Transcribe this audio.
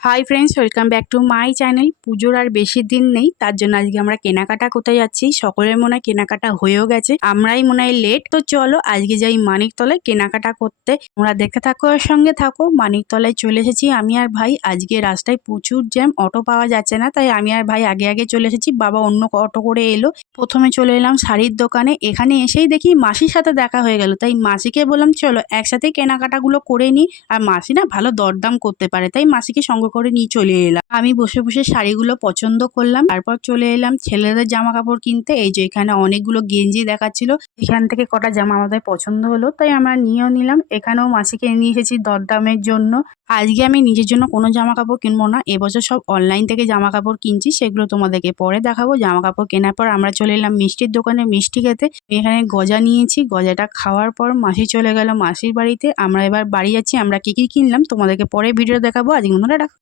Hi friends welcome back to my channel পুজোর আর বেশি দিন নেই, তার জন্য আজকে আমরা কেনাকাটা কোথায় যাচ্ছি। সকলের মনে হয় কেনাকাটা হয়েও গেছে, আমরাই মনে হয় লেট তো চলো আজকে যাই মানিকতলায় কেনাকাটা করতে। তোমরা দেখতে থাকো আর সঙ্গে থাকো, মানিকতলায় চলে এসেছি আমি আর ভাই। আজকে রাস্তায় প্রচুর জ্যাম অটো পাওয়া যাচ্ছে না, তাই আমি আর ভাই আগে আগে চলে এসেছি, বাবা অন্য অটো করে এলো। প্রথমে চলে এলাম শাড়ির দোকানে, এখানে এসেই দেখি মাসির সাথে দেখা হয়ে গেল। তাই মাসিকে বললাম, চলো একসাথে কেনাকাটাগুলো করে নিই আর মাসি না ভালো দরদাম করতে পারে, তাই মাসিকে সঙ্গে করে নিয়ে চলে এলাম। আমি বসে বসে শাড়িগুলো পছন্দ করলাম। তারপর চলে এলাম ছেলেদের জামা কাপড় কিনতে। এই যে এখানে অনেকগুলো গেঞ্জি দেখাচ্ছিল। এখান থেকে কটা জামা আমাদের পছন্দ হলো, তাই আমরা নিয়েও নিলাম। এখানেও মাসিকে নিয়ে এসেছি দরদামের জন্য। আজকে আমি নিজের জন্য কোনো জামা কাপড় কিনবো না। এবছর সব অনলাইন থেকে জামা কাপড় কিনছি, সেগুলো তোমাদেরকে পরে দেখাবো। জামা কাপড় কেনার পর আমরা চলে এলাম মিষ্টির দোকানে মিষ্টি খেতে। এখানে গজা নিয়েছি। গজাটা খাওয়ার পর মাসি চলে গেল মাসির বাড়িতে। আমরা এবার বাড়ি যাচ্ছি, আমরা কি কি কিনলাম তোমাদেরকে পরে ভিডিও দেখাবো। আজকে মতো টাটা